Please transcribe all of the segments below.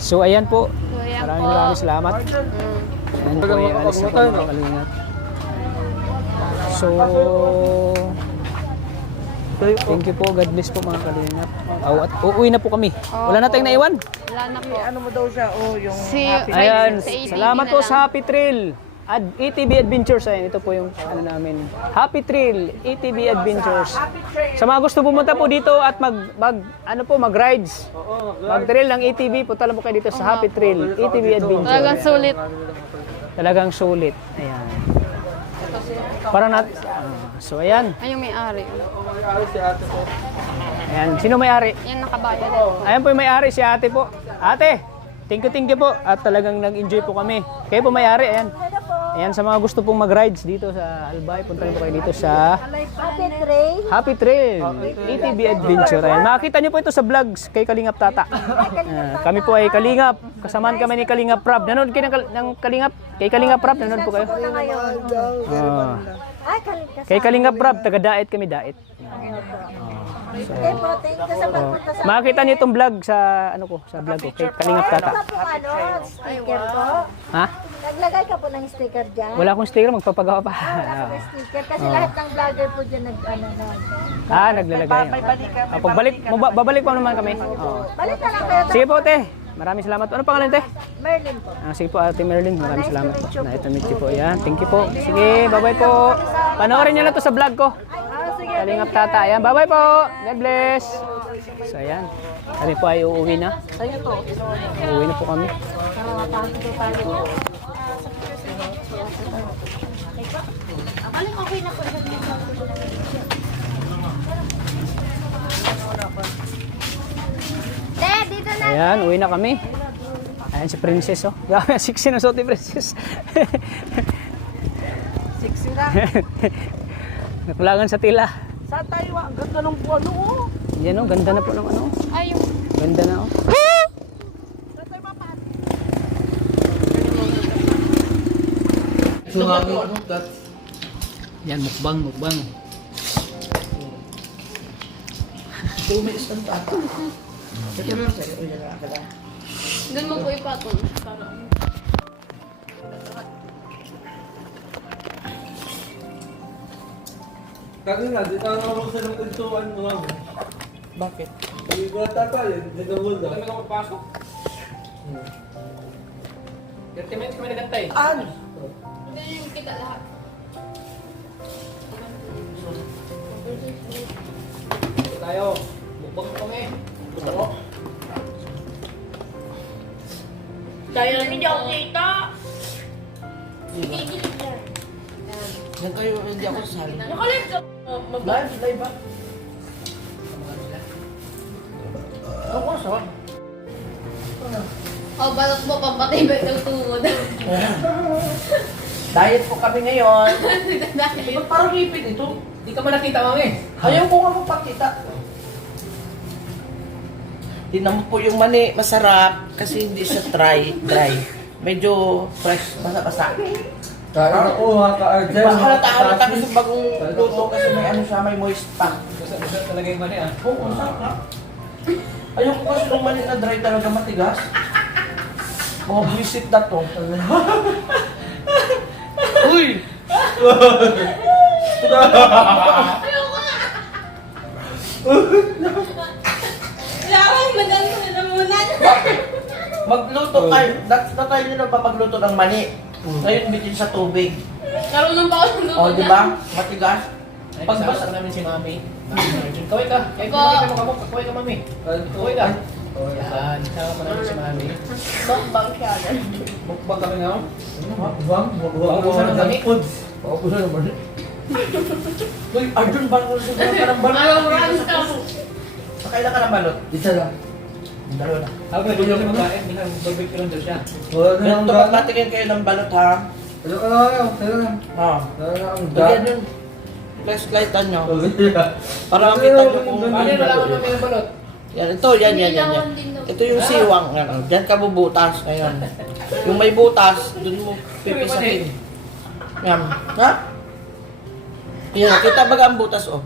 So ayan po. So, ayan Maraming salamat. Ayan po ay alis na po mga kalingap. So thank you po. God bless po mga kalingap. At uuwi na po kami. Wala na tayong naiwan. Wala na po. Ano mo daw siya? Oh, yung Si, Ayan, sa ATV salamat na po lang. sa Happy Trail. ATV Adventures, ayan, ito po yung ano namin. Happy Trail, ATV Adventures. Sa mga gusto pumunta po dito at mag-rides, mag-trail ng ATV, punta lang po kayo dito sa Happy Trail, ATV Adventures. Talagang sulit. Talagang sulit. Ayan. Para so ayan. Ay, yung may-ari. Ayan, sino may-ari? Yan, nakabayad. Ayan po yung may-ari, si ate po. Ate, thank you po. At talagang nag-enjoy po kami. Kayo po may-ari, ayan. Ayan, sa mga gusto pong mag-rides dito sa Albay, punta rin po kayo dito sa Happy Trail, ATV Adventure. Ayan, makikita niyo po ito sa vlogs kay Kalingap Tata. Kami po ay Kalingap, kasamaan kami ni Kalingap Prab. Nanonood kayo ng Kalingap? Kay Kalingap Prab, nanonood po kayo? Kay Kalingap Prab, taga-daet kami, daet. Makikita niyo itong vlog sa sa vlog ko kay Kalingap Tata. Sticker po? Ha? Naglagay ka po ng sticker dyan? Wala akong sticker, magpapagawa pa. Sticker kasi lahat ng vlogger po dyan Naglalagay. Pagbalik, babalik pa naman kami. Balik na lang kayo. Sige po, te. Maraming salamat. Ano pangalan, te? Merlin po. Sige po, Ate Merlin. Maraming salamat po. Nice to meet you po. Yan. Thank you po. Sige, bye-bye po. Panoorin niyo na to sa vlog ko. Kalingap Tata. Ayan, bye-bye po. God bless. So, ayan. Kami po ay uuwi na. Uuwi na po kami. Dito na. Ayan, uwi na kami. Ayan si Princess, oh. Grabe, sexy na suot ni Princess. sexy na. Nakulangan sa tila. Sa tayo, ang ganda ng buwan, oh. Yan, oh. Ganda na po ng ano. Ay, yung... Ganda na, oh. Yan, mukbang. Doon mo po ipatong. Para... Kanina, di ka naman sa ng kuntuan mo nga. Bakit? Sabi ko tata, di ka muna. Kami ka magpasok. 30 minutes kami nagantay. Ano? Hindi yung kita lahat. Tayo, mukbang kami. Tayo na hindi ako kita. Yan kayo, hindi ako sasali. Nakalit ka. Live ba? Ako sa. Oh, balot mo, pampatay ba itong tuhod? Diet po kami ngayon. Dahil. Ba't parang ipit ito? Di ka ba nakita, mami? Ayaw ko nga magpakita. Tingnan mo po yung mani, masarap kasi hindi siya dry. Medyo fresh, basa-basa. Kain ako ha, ka-Arjen. Halata kami sa bagong luto kasi may ano siya, may moist pa. Gusto talaga yung mani, ah. Oo, ang sarap. Ayaw ko kasi nung mani na dry talaga matigas. Mga visit na to. Uy! Kailangan maganda na muna. Magluto kayo. Natry nyo na ba magluto ng mani? Ngayon bitin sa tubig. Karunong pa ako ng luto O, di ba? Matigas. Pagbasa namin si mami. Kaway ka. Kaway ka, mami. Kaway ka. Yan, sama pa namin si mami. Bakbang siya. Mukbang kami nga, oh. Bang, Paubusan ng dami. Paubusan ng mani. Uy, Arjun, balot ka ng balot. Ayaw, runs ka. Sakailan ka ng balot? Isa lang. Dalawa na. Ako na doon yung magkain, hindi ka magbibig lang daw siya. Wala na ang Ito, dami. magpatingin kayo ng balot, ha? Ano ka lang, sa'yo lang. Ha? Wala na ang Bigyan dami. yun. Flashlightan nyo. Para Para makita nyo kung... Paano yun, wala ko naman yung balot? Yan, ito, yan. Ito yung siwang. Yan, diyan ka bubutas ngayon. Yung may butas, dun mo pipisahin. Yan. Ha? Yan, kita ba ang butas, oh?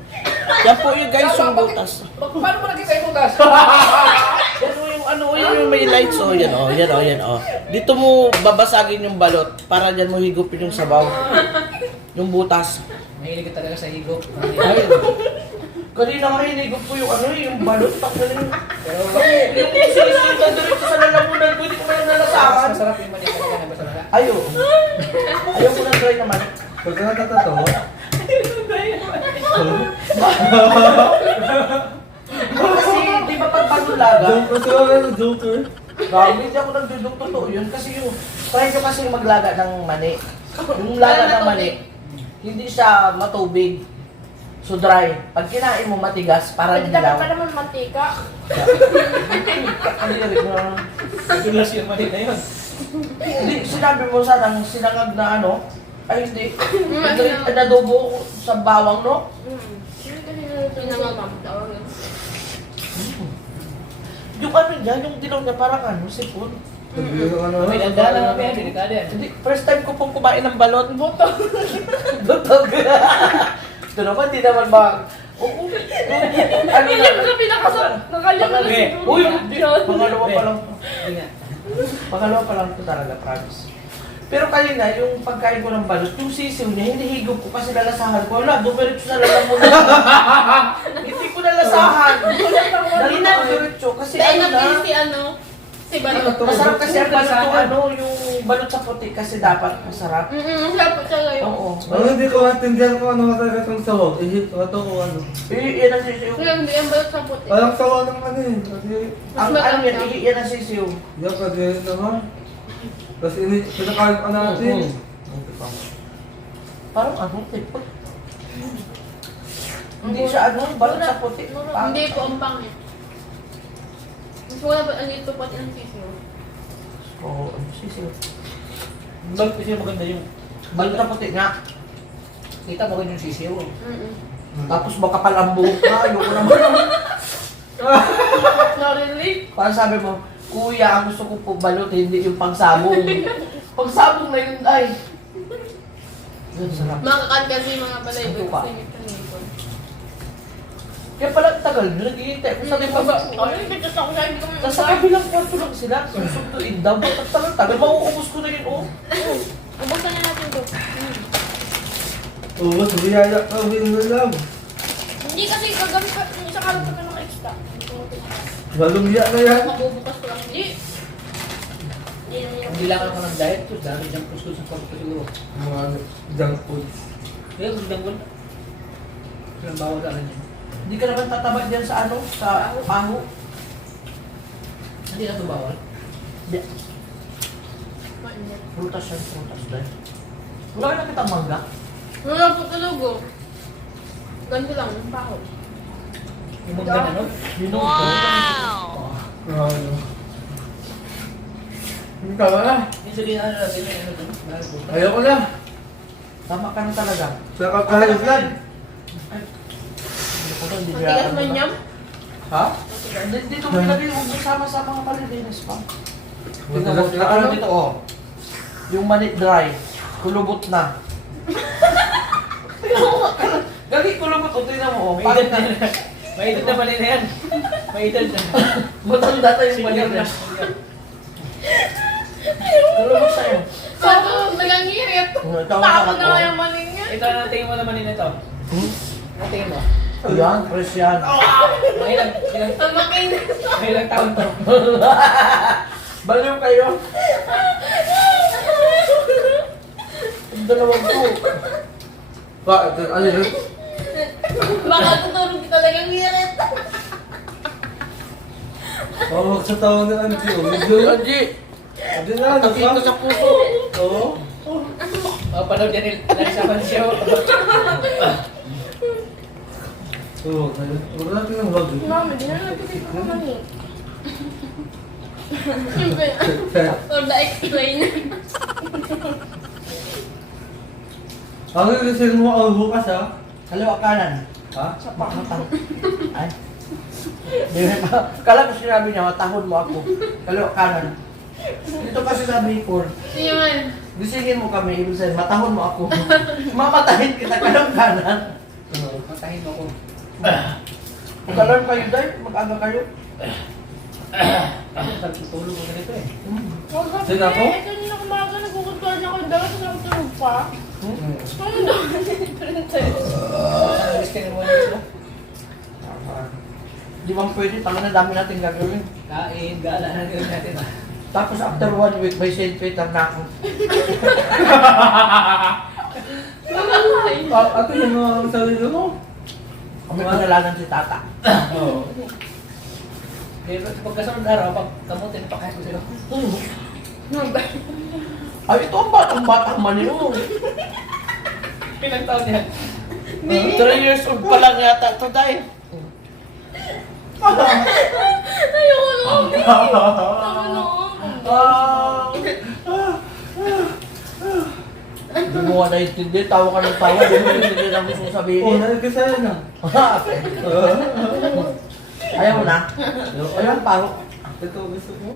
Yan po yung guys, yung butas. Paano mo nakita yung butas? Yan po yung ano, yun yung may lights, oh, yan, oh, yan, oh, yan, oh. Dito mo babasagin yung balot para dyan mo higupin yung sabaw. Yung butas. Mahilig ka talaga sa higop. Ay, kanina nga hinigop ko yung ano, yung balot. Pagkaling, Pero yung sisiyo na diretso sa lalamunan ko, hindi ko man yung nalasahan. masarap yung mani talaga na basta wala. Ayaw. Ayaw ko ng try naman. Pagka natatawa. Kasi, di ba pag bagulaga, Joker sila ng Joker. hindi ako nagdudong totoo yun. Kasi yung, try ko kasi maglaga ng mani. Yung laga ng mani, hindi siya matubig. So dry. Pag kinain mo matigas, parang Dapat hilaw. pa naman mantika. Ang lirik mo. Madulas yung mani na yun. Hindi, sinabi mo sanang sinangag na ano, ay hindi. Nadobo sa bawang, no? Pinangamam. Tawag yun. Yung ano niya, yung dilaw niya parang ano, sipon. Nagbigay ka ano. May ganda lang kami, delikado yan. Hindi, first time ko pong kumain ng balot. Butog. Butog. Ito naman, di naman ba... Oo. Ano Hindi mo na pinakasap. Nakalyan mo na Okay. siguro. Uy, pangalawa pa lang. Hindi nga. Pangalawa pa lang ito talaga, promise. Pero kanina, yung pagkain ko ng balot, yung sisiw niya, hindi higop ko kasi lalasahan ko. Wala, dumiretso sa lalamunan. Hindi ko nalasahan. Dali na dumiretso kasi Dahil ano na. natin si ano, si Balot. Masarap kasi ang balot ko, ano, yung balot sa puti kasi dapat masarap. Siya po siya ngayon. Oo. Ano hindi ko matindihan kung ano talaga itong sawag. Ihit ko ito kung ano. Yan ang sisiw. Kaya hindi ang Balot sa puti. Parang sawa ng ano eh. Kasi Ang ano yan, yan ang sisiw. yan kasi yun naman. Tapos pinakain pa natin. Parang ano, tipo. Hindi siya ano, balot sa puti. Hindi po ang pangit. Mas wala ba ang ito pati ang sisiyo? Oo, ano sisiw. Balot kasi maganda yung... Balot sa puti nga. Kita mo rin yung sisiw. Tapos makapal ang buhok na, ayoko naman. No, really? Parang sabi mo, Kuya, ang gusto ko po balot, hindi yung pangsabong. Pangsabong na yun, ay. Yun, sarap. Makakan kasi mga balay Ito doon pa. kasi may kanipon. Kaya pala ang tagal, naghihintay ko sa limang. Ano yung pagkas ako sa hindi ko Nasa kabilang kwarto lang sila, susunduin daw. Tagal, mauubos ko na yun, oh. Ubusan na natin to. Oo, sabi yaya ka, hindi mo lang. Hindi kasi gagamit ka, yung isang araw ka ng extra. Hindi ko matigas. Malumya na yan. Mabubukas ko lang. Hindi. Hindi na yun. Hindi lang ako ng diet ko, dami siyang pusko sa pagkakas siguro. Mga ano, junk food. Kaya gusto niyang gula. Kailang bawal sa akin yun. Hindi ka naman tatabad dyan sa ano, sa paho. Hindi na ito bawal. Hindi. Mainit. Prutas yan, prutas dahil. Wala ka nakita mangga? Wala po talaga. Ganito lang, yung pahol. Yung mga ano? Ano. Hindi ka ba? Yung sabihin ano natin, may ano doon? Mahal po. Ayoko na. Tama ka na talaga. Sa kakahalisan. Matigas man yam. Ha? Dito mo ilagay, huwag mo sama-sama nga palilinis pa. Tingnan mo, Matigas na ano ano? dito, oh. Yung mani dry, kulubot na. Gagi kulubot, oh, tingnan mo, oh. May Pangit edad na. na. May edad na pala na yan. May edad na. Matanda tayo yung mani Senior na. dry. Kulubot sa'yo. Sabi ko, nagangirit. Ikaw Tapo na na nga yung mali niya. Ito, ano tingin mo naman nito? Ano tingin mo? Ayan, fresh yan. Mga ilang Ang makinis. mga ilang taon to? Baliw kayo. Ang dalawang to. Bakit? Ano yun? Baka tutulog ka talagang ngirit. Oo, sa taon na ano siya. Medyo. Anji, Medyo na ano nakita ka? sa puso. Oo. Panood yan nila sa pansyaw. Oo, huwag natin ang vlog. Mami, di na nagpipig ko naman eh. For the explain. Ang ilisin mo ang bukas ha? Kaliwa kanan. Ha? Sapak na tayo. Ay. Di ba? Kala ko sinabi niya, matahon mo ako. Kaliwa kanan. Dito kasi sabi ko, Yun. gisingin mo kami, ibig sabihin, matahon mo ako. Mamatahin kita kaliwa kanan. Matahin mo ko. Mag-alarm kayo, Day. Mag-aga kayo. Tulog ko ganito eh. Huwag ka Sino ako? eh. Kanina kumaga, nagkukutulad na ako. Yung dalawa sa tulog pa. Ano daw? Alis ka naman sila. Di ba pwede? Tama na dami natin gagawin. Kain, gala na gawin natin ah. Tapos after 1 week, may St. Peter na ako. Ate, yung mga sarili mo. Kami panalanan si Tata. Oo. Pero pagkasunod araw, pag kamutin, pakaya ko sila. Ay, ito ang batang-batang man yun. Pilang taon yan? 3 years old pa lang yata ito dahil. Ayoko na kami. Tama na Hindi mo ka naintindi, tawa ka ng tawa, hindi mo naintindi na gusto Oo, sabihin. nagkasaya na. Ayaw mo na? Ayaw, paro. Ito gusto mo?